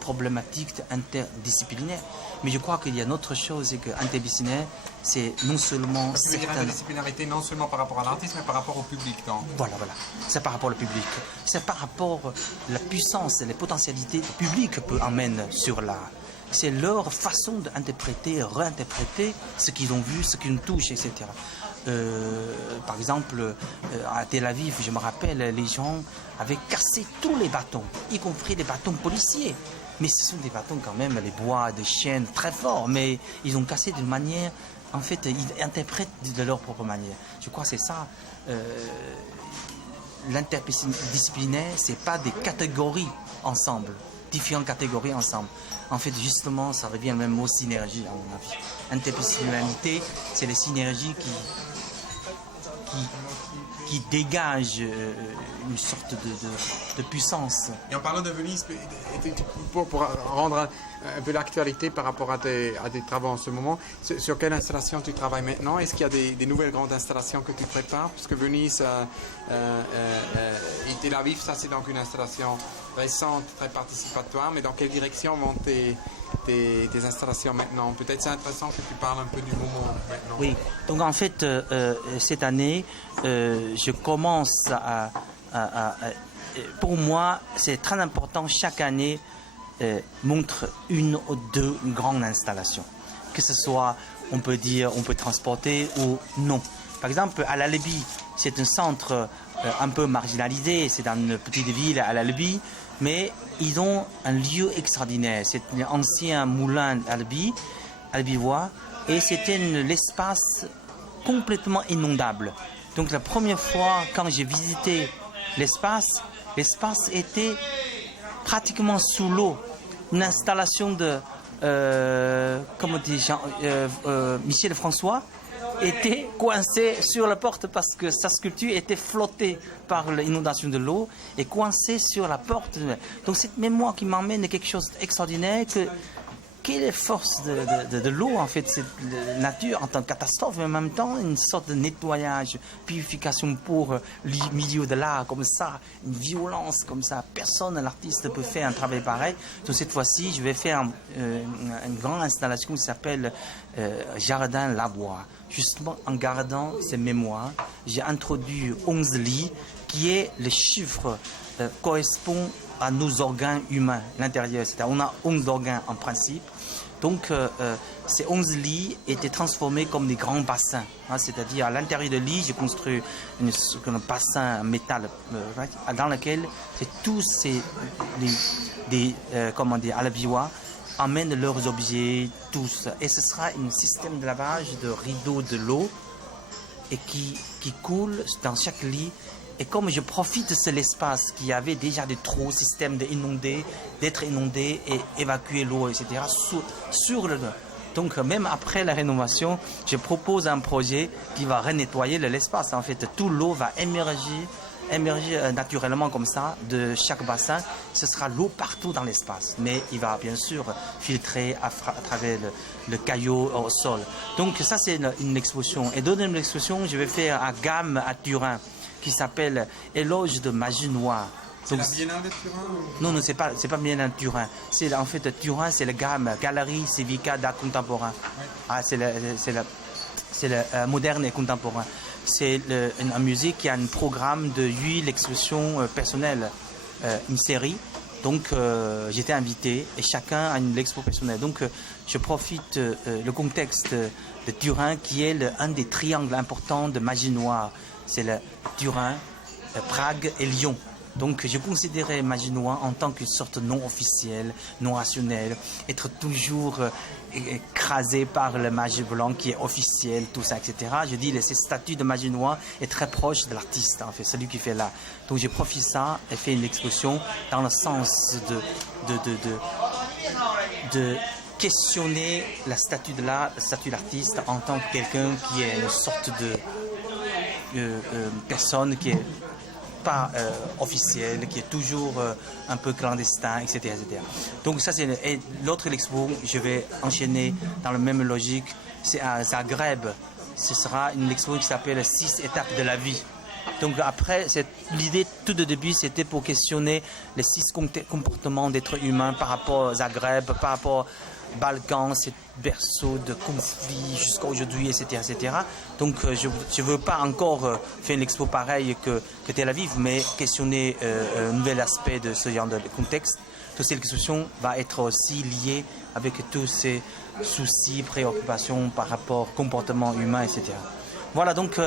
problématique interdisciplinaire. Mais je crois qu'il y a une autre chose, c'est que interdisciplinaire, c'est non seulement... Tu veux dire interdisciplinarité non seulement par rapport à l'artiste, mais par rapport au public, donc. Voilà. C'est par rapport au public. C'est par rapport à la puissance et les potentialités que le public peut amener sur l'art. C'est leur façon d'interpréter, réinterpréter ce qu'ils ont vu, ce qui nous touche, etc. Par exemple, à Tel Aviv, je me rappelle, les gens avaient cassé tous les bâtons, y compris les bâtons policiers. Mais ce sont des bâtons quand même, les bois, des chaînes très forts, mais ils ont cassé d'une manière, en fait, ils interprètent de leur propre manière. Je crois que c'est ça. L'interdisciplinaire, c'est pas des catégories ensemble, différentes catégories ensemble. En fait, justement, ça revient même mot synergie, à mon avis. Interdisciplinarité, c'est les synergies qui dégagent une sorte de puissance. Et en parlant de Venise, pour rendre un peu l'actualité par rapport à tes travaux en ce moment, sur quelle installation tu travailles maintenant? Est-ce qu'il y a des nouvelles grandes installations que tu prépares? Puisque Venise et Tel Aviv, ça c'est donc une installation récente, très participatoire, mais dans quelle direction vont tes installations maintenant? Peut-être c'est intéressant que tu parles un peu du moment maintenant. Oui, donc en fait, cette année, je commence pour moi, c'est très important, chaque année, montre une ou deux grandes installations. Que ce soit, on peut transporter ou non. Par exemple, à l'Albi, c'est un centre un peu marginalisé, c'est dans une petite ville à l'Albi, mais ils ont un lieu extraordinaire. C'est un ancien moulin albivois, et c'était l'espace complètement inondable. Donc la première fois, quand j'ai visité l'espace était pratiquement sous l'eau. Une installation de, Michel François était coincé sur la porte parce que sa sculpture était flottée par l'inondation de l'eau et coincée sur la porte. Donc cette mémoire qui m'emmène à quelque chose d'extraordinaire, quelle est la force de l'eau, en fait, c'est la nature en tant que catastrophe, mais en même temps une sorte de nettoyage, purification pour le milieu de l'art, comme ça, une violence comme ça. Personne, l'artiste, ne peut faire un travail pareil. Donc cette fois-ci, je vais faire une grande installation qui s'appelle Jardin Labois. Justement, en gardant ces mémoires, j'ai introduit 11 lits, qui est le chiffre correspond à nos organes humains, l'intérieur. C'est-à-dire, on a 11 organes en principe. Donc, ces 11 lits étaient transformés comme des grands bassins. C'est-à-dire, à l'intérieur de lit, j'ai construit un bassin en métal dans lequel tous albivois amènent leurs objets, tous. Et ce sera un système de lavage de rideaux de l'eau et qui coule dans chaque lit Et comme je profite de cet espace qui avait déjà des trous, système d'être inondé et évacuer l'eau, etc. sur le... Donc même après la rénovation, je propose un projet qui va renettoyer l'espace. En fait, toute l'eau va émerger naturellement comme ça de chaque bassin. Ce sera l'eau partout dans l'espace, mais il va bien sûr filtrer à travers le caillou au sol. Donc ça c'est une exposition. Et deuxième exposition, je vais faire à Gamme à Turin, qui s'appelle Éloge de magie noire. C'est la Biennale de Turin Non, c'est pas Biennale de Turin. C'est en fait Turin, c'est la gamme Galerie Civica d'art contemporain. Oui. Ah, c'est le moderne et contemporain. C'est un musée qui a un programme de 8 expositions personnelles, une série. Donc j'étais invité et chacun a une expo personnelle. Donc je profite le contexte de Turin qui est un des triangles importants de magie noire. C'est le Turin, Prague et Lyon. Donc je considérais magie noire en tant qu'une sorte non officielle, non rationnelle, être toujours écrasé par le magie blanc qui est officiel, tout ça, etc. Je dis ce statut de magie noire est très proche de l'artiste, en fait, celui qui fait là. Donc je profite ça et fais une exposition dans le sens de questionner la statut de l'art, le statut d'artiste en tant que quelqu'un qui est une sorte de personne qui est pas officiel, qui est toujours un peu clandestin, etc., etc. Donc ça c'est l'autre expo. Je vais enchaîner dans la même logique. C'est à Zagreb. Ce sera une expo qui s'appelle 6 étapes de la vie. Donc après, l'idée tout de début, c'était pour questionner les 6 comportements d'êtres humains par rapport à Zagreb, par rapport Balkans, c'est berceau de conflits jusqu'à aujourd'hui, etc., etc. Donc je ne veux pas encore faire une expo pareille que Tel Aviv, mais questionner un nouvel aspect de ce genre de contexte. Toute cette exposition va être aussi liée avec tous ces soucis, préoccupations par rapport au comportement humain, etc. Voilà, donc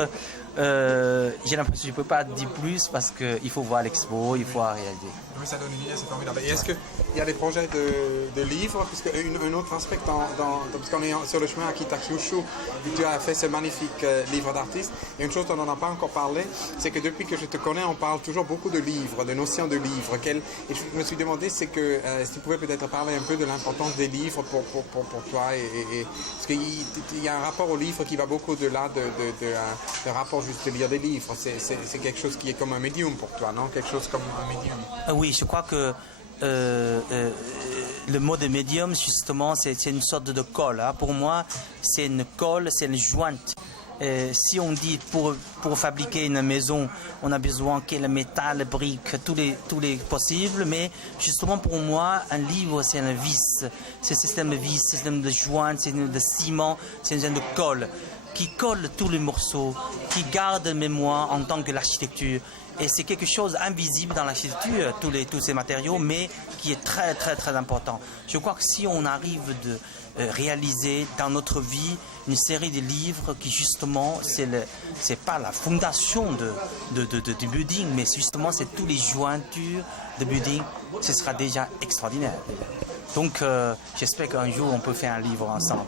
j'ai l'impression que je ne peux pas dire plus parce qu'il faut voir l'expo, il faut réaliser. Oui, ça donne une idée, c'est formidable. Et est-ce qu'il y a des projets de livres? Puisque un autre aspect, puisqu'on est sur le chemin à Kitakyushu, tu as fait ce magnifique livre d'artiste. Et une chose dont on n'a pas encore parlé, c'est que depuis que je te connais, on parle toujours beaucoup de livres, de notions de livres. Et je me suis demandé, c'est que si tu pouvais peut-être parler un peu de l'importance des livres pour toi. Parce qu'il y a un rapport au livre qui va beaucoup au-delà de rapport juste de lire des livres. C'est quelque chose qui est comme un médium pour toi, non? Quelque chose comme un médium. Oui, je crois que le mot de médium, justement, c'est une sorte de colle. Hein. Pour moi, c'est une colle, c'est une jointe. Si on dit pour fabriquer une maison, on a besoin que le métal, briques, tous les possibles, mais justement pour moi, un livre, c'est un vis. C'est un système de vis, c'est un système de jointe, c'est un système de ciment, c'est un système de colle qui colle tous les morceaux, qui garde mémoire en tant que l'architecture. Et c'est quelque chose invisible dans l'architecture, tous ces matériaux, mais qui est très, très, très important. Je crois que si on arrive de réaliser dans notre vie une série de livres qui, justement, c'est pas la fondation du building, mais justement, c'est tous les jointures de building, ce sera déjà extraordinaire. Donc, j'espère qu'un jour, on peut faire un livre ensemble.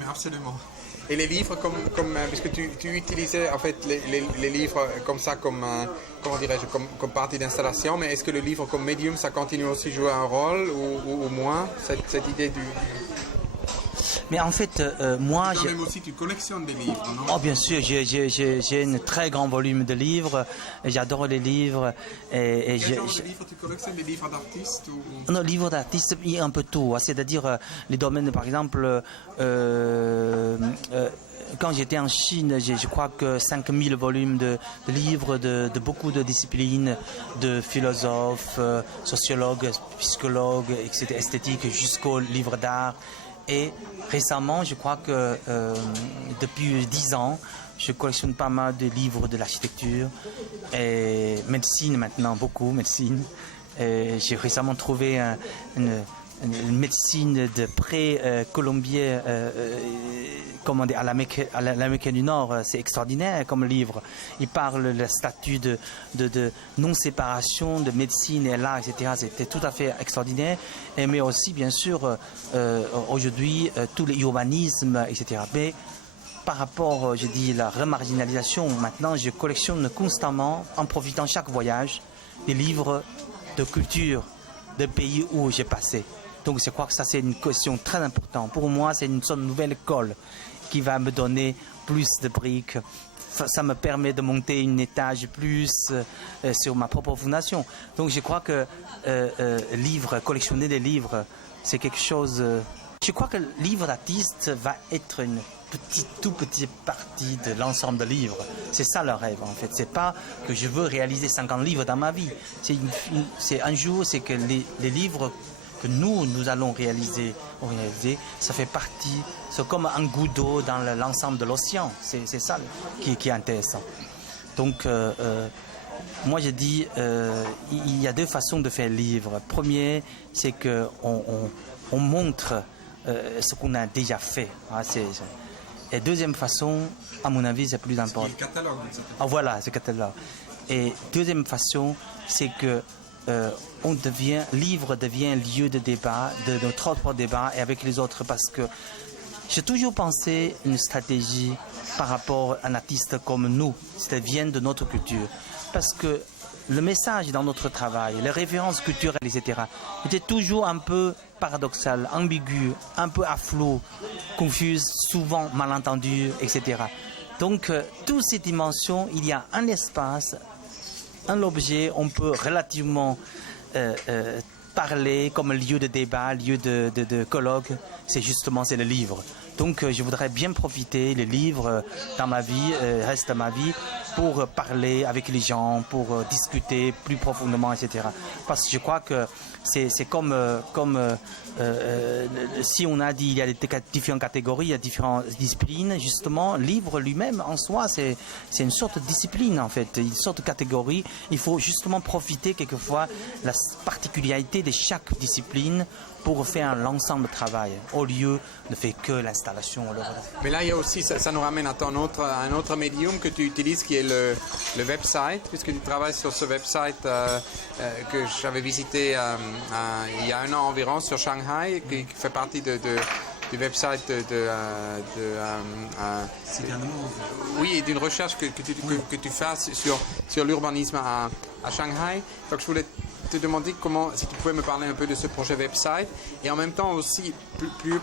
Mais absolument. Et les livres, puisque tu utilisais en fait les livres comme ça, comment dirais-je, comme partie d'installation, mais est-ce que le livre comme médium, ça continue aussi à jouer un rôle ou moins, cette idée du... Mais en fait, moi... Quand même aussi, tu collectionnes des livres, non? Oh, bien sûr, j'ai un très grand volume de livres, j'adore les livres. Quel genre de livres tu collectionnes? Des livres d'artistes ou... Non, livres d'artistes, il y a un peu tout, c'est-à-dire les domaines, par exemple... quand j'étais en Chine, je crois que 5000 volumes de livres de beaucoup de disciplines, de philosophes, sociologues, psychologues, etc., esthétiques, jusqu'aux livres d'art. Et récemment, je crois que depuis 10 ans, je collectionne pas mal de livres de l'architecture et médecine maintenant, beaucoup médecine. Et j'ai récemment trouvé une médecine de pré-colombien, comment dire, à l'Amérique du Nord. C'est extraordinaire comme livre. Il parle le statut de non-séparation de médecine et l'art, etc. C'était tout à fait extraordinaire. Mais aussi, bien sûr, aujourd'hui, tous les urbanismes, etc. Mais par rapport, je dis, la remarginalisation, maintenant, je collectionne constamment, en profitant chaque voyage, des livres de culture des pays où j'ai passé. Donc je crois que ça, c'est une question très importante. Pour moi, c'est une sorte de nouvelle école qui va me donner plus de briques. Ça me permet de monter un étage plus sur ma propre fondation. Donc je crois que collectionner des livres, c'est quelque chose... je crois que le livre d'artiste va être une tout petite partie de l'ensemble de livres. C'est ça le rêve, en fait. C'est pas que je veux réaliser 50 livres dans ma vie. C'est un jour, c'est que les livres que nous allons réaliser, ça fait partie, c'est comme un goût d'eau dans l'ensemble de l'océan. C'est ça qui est intéressant. Donc, moi je dis, il y a deux façons de faire livre. Premier, c'est qu'on montre ce qu'on a déjà fait. Et deuxième façon, à mon avis, c'est plus important. C'est le catalogue. Ah voilà, c'est le catalogue. Et deuxième façon, c'est que livre devient lieu de débat, de notre propre débat et avec les autres, parce que j'ai toujours pensé une stratégie par rapport à un artiste comme nous, ça vient de notre culture, parce que le message dans notre travail, les références culturelles, etc., était toujours un peu paradoxal, ambigu, un peu à flot, confus, souvent malentendu, etc. Donc, toutes ces dimensions, il y a un espace, un objet, on peut relativement parler comme lieu de débat, lieu de colloque, c'est le livre. Donc je voudrais bien profiter des livres dans ma vie, reste de ma vie, pour parler avec les gens, pour discuter plus profondément, etc. Parce que je crois que c'est comme si on a dit il y a différentes catégories, il y a différentes disciplines, justement, le livre lui-même en soi, c'est une sorte de discipline en fait, une sorte de catégorie. Il faut justement profiter quelquefois de la particularité de chaque discipline pour faire l'ensemble de travail, au lieu de faire que l'installation. Mais là, il y a aussi, ça nous ramène à un autre médium que tu utilises, qui est le website, puisque tu travailles sur ce website que j'avais visité il y a 1 an environ sur Shanghai, qui fait partie du website oui, et d'une recherche que tu fasses sur l'urbanisme à Shanghai. Donc je voulais te demander si tu pouvais me parler un peu de ce projet website et en même temps aussi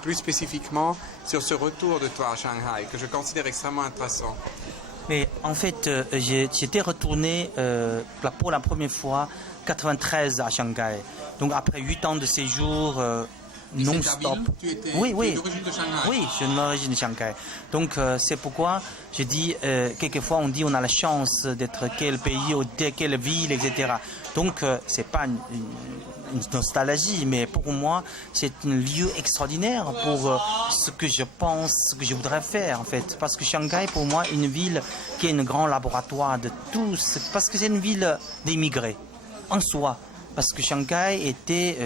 plus spécifiquement sur ce retour de toi à Shanghai que je considère extrêmement intéressant. Mais en fait, j'étais retourné pour la première fois 93 à Shanghai. Donc après 8 ans de séjour non-stop. Tu étais oui. d'origine de Shanghai. Oui, je suis d'origine de Shanghai. Donc c'est pourquoi je dis, quelquefois on dit on a la chance d'être quel pays ou de quelle ville, etc. Donc c'est pas une nostalgie, mais pour moi c'est un lieu extraordinaire pour ce que je pense, ce que je voudrais faire en fait. Parce que Shanghai pour moi est une ville qui est un grand laboratoire de tout, parce que c'est une ville d'immigrés en soi. Parce que Shanghai était,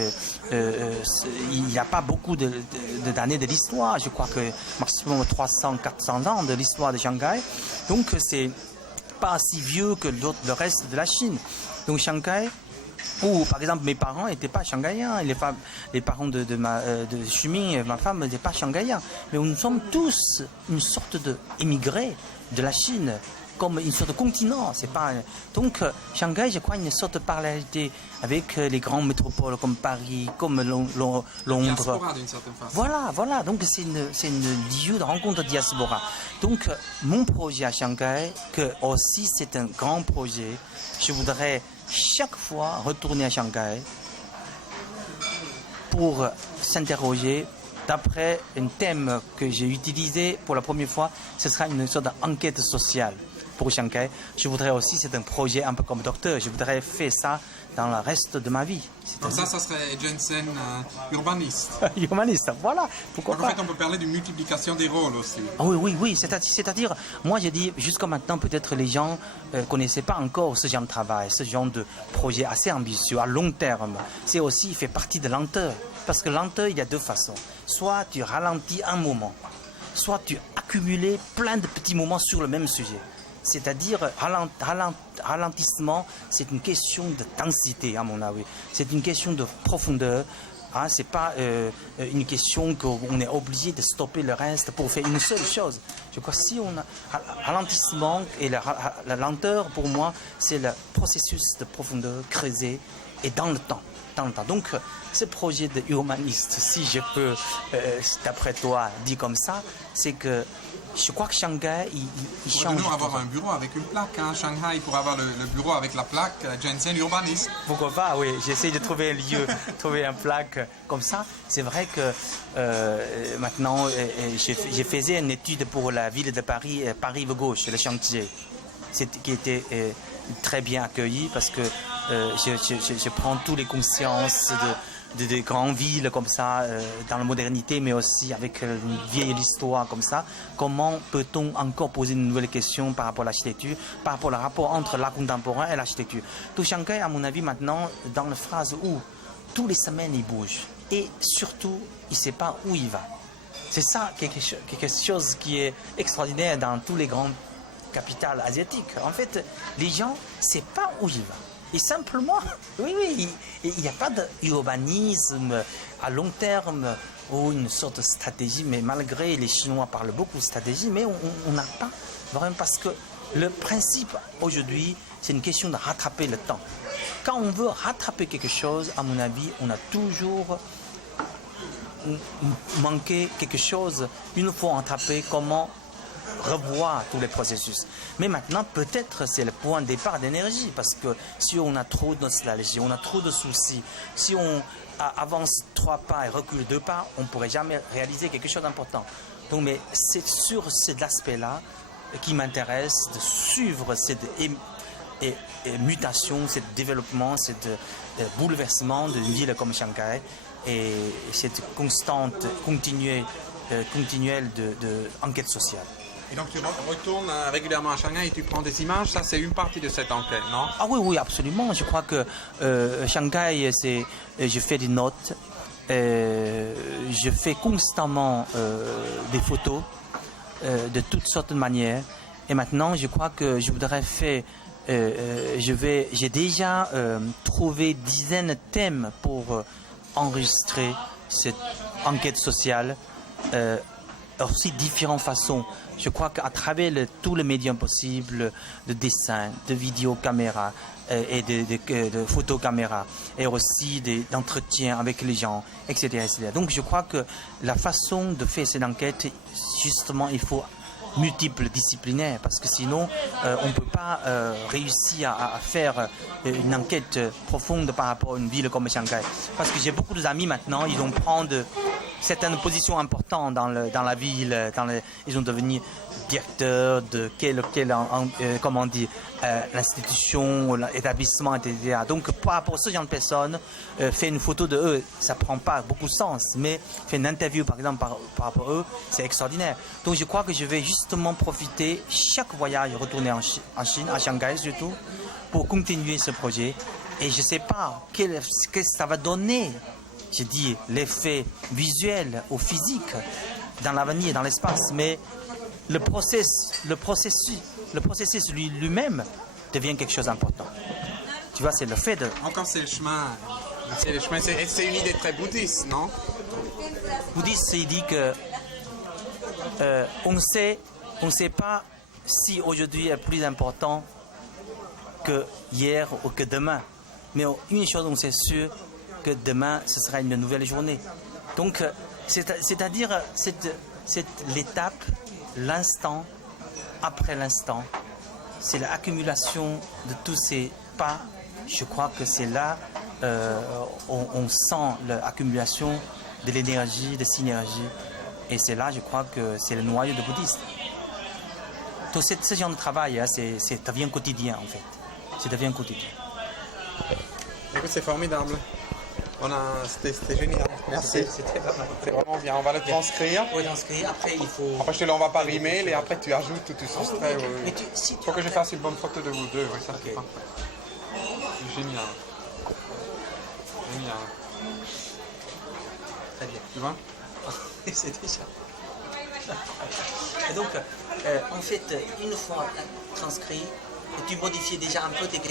il n'y a pas beaucoup d'années de l'histoire. Je crois que maximum 300-400 ans de l'histoire de Shanghai. Donc c'est pas si vieux que le reste de la Chine. Donc Shanghai, où par exemple mes parents n'étaient pas shanghaïens, les parents de Xuming, ma femme, n'étaient pas shanghaïens. Mais nous sommes tous une sorte d'émigrés de la Chine, comme une sorte de continent. C'est pas... Donc Shanghai, je crois, une sorte de parallélité avec les grandes métropoles comme Paris, comme Londres. Diaspora d'une certaine façon. Voilà. Donc c'est une lieu de rencontre diaspora. Donc mon projet à Shanghai, que aussi c'est un grand projet, je voudrais chaque fois retourner à Shanghai pour s'interroger d'après un thème que j'ai utilisé pour la première fois. Ce sera une sorte d'enquête sociale pour Shanghai. Je voudrais aussi, c'est un projet un peu comme docteur, je voudrais faire ça dans le reste de ma vie. Donc ça serait Jensen urbaniste. Urbaniste, voilà, pourquoi donc pas. en fait, on peut parler d'une multiplication des rôles aussi. Ah oui, c'est-à-dire, moi j'ai dit, jusqu'à maintenant, peut-être les gens ne connaissaient pas encore ce genre de travail, ce genre de projet assez ambitieux, à long terme. C'est aussi, il fait partie de lenteur. Parce que lenteur, il y a deux façons. Soit tu ralentis un moment, soit tu accumules plein de petits moments sur le même sujet. C'est-à-dire, ralentissement, c'est une question de densité, à mon avis. C'est une question de profondeur. Hein, c'est pas une question qu'on est obligé de stopper le reste pour faire une seule chose. Je crois que si on a ralentissement et la lenteur, pour moi, c'est le processus de profondeur creusé et dans le temps. Donc, ce projet de humaniste, si je peux, d'après toi, dire comme ça, c'est que je crois que Shanghai, il change. Nous avoir un bureau avec une plaque. Hein. Shanghai, pour avoir le bureau avec la plaque Jensen Urbaniste. Pourquoi pas, oui. J'essaie de trouver un lieu, trouver une plaque comme ça. C'est vrai que maintenant, j'ai fait une étude pour la ville de Paris, Paris-Gauche, le chantier, qui était très bien accueilli parce que je prends toutes les consciences de grandes villes comme ça, dans la modernité, mais aussi avec une vieille histoire comme ça. Comment peut-on encore poser une nouvelle question par rapport à l'architecture, par rapport au rapport entre l'art contemporain et l'architecture. Tout Shanghai, à mon avis, maintenant, dans la phase où tous les semaines il bouge et surtout, il ne sait pas où il va. C'est ça quelque chose qui est extraordinaire dans tous les grandes capitales asiatiques. En fait, les gens ne savent pas où il va. Et simplement, oui, il n'y a pas d'urbanisme à long terme ou une sorte de stratégie, mais malgré les Chinois parlent beaucoup de stratégie, mais on n'a pas vraiment, parce que le principe aujourd'hui, c'est une question de rattraper le temps. Quand on veut rattraper quelque chose, à mon avis, on a toujours manqué quelque chose. Une fois rattrapé, comment revoir tous les processus. Mais maintenant, peut-être c'est le point de départ d'énergie, parce que si on a trop de nostalgie, on a trop de soucis, si on avance 3 pas et recule 2 pas, on ne pourrait jamais réaliser quelque chose d'important. Donc, mais c'est sur cet aspect-là qui m'intéresse, de suivre cette mutation, ce développement, ce bouleversement d'une ville comme Shanghai et cette constante, continuelle d'enquête sociale. Et donc tu retournes régulièrement à Shanghai et tu prends des images, ça c'est une partie de cette enquête, non? Ah oui, absolument. Je crois que Shanghai, je fais des notes, je fais constamment des photos de toutes sortes de manières. Et maintenant, je crois que je voudrais faire, j'ai déjà trouvé dizaines de thèmes pour enregistrer cette enquête sociale, aussi différentes façons. Je crois qu'à travers tous les médiums possibles, de dessin, de vidéocaméra et de photocaméra, et aussi d'entretien avec les gens, etc., etc. Donc je crois que la façon de faire cette enquête, justement, il faut multiples disciplinaires, parce que sinon on ne peut pas réussir à faire une enquête profonde par rapport à une ville comme Shanghai. Parce que j'ai beaucoup d'amis maintenant, ils vont prendre certaines positions importantes dans la ville, ils ont devenu directeurs de comment on dit, l'institution, l'établissement, etc. Donc par rapport à ce genre de personnes, faire une photo de eux, ça prend pas beaucoup de sens, mais faire une interview par exemple par rapport à eux, c'est extraordinaire. Donc je crois que je vais justement profiter chaque voyage, retourner en Chine, à Shanghai surtout, pour continuer ce projet. Et je ne sais pas ce que ça va donner, je dis, l'effet visuel ou physique dans l'avenir, dans l'espace, mais le processus lui-même devient quelque chose d'important. Tu vois, c'est le fait de... Encore c'est le chemin. C'est une idée très bouddhiste, non? Bouddhiste, il dit que on ne sait pas si aujourd'hui est plus important que hier ou que demain. Mais une chose, on sait sûr, que demain, ce sera une nouvelle journée. Donc, c'est-à-dire, c'est l'étape, l'instant, après l'instant. C'est l'accumulation de tous ces pas. Je crois que c'est là, on sent l'accumulation de l'énergie, de synergie. Et c'est là, je crois que c'est le noyau de bouddhiste. Donc, ce genre de travail, hein, ça devient quotidien, en fait. Ça devient quotidien. Écoute, c'est formidable. C'était génial. Merci. C'est vraiment bien. On va le transcrire. Oui, transcrire. Après, il faut... Après, je te l'envoie par email et après, tu ajoutes ou tu soustrais. Mais il faut que je fasse une bonne photo de vous deux. Oui, ça c'est parfait. C'est génial. Génial. Très bien. Tu vois? C'est déjà... Et donc, en fait, une fois transcrit, tu modifies déjà un peu tes...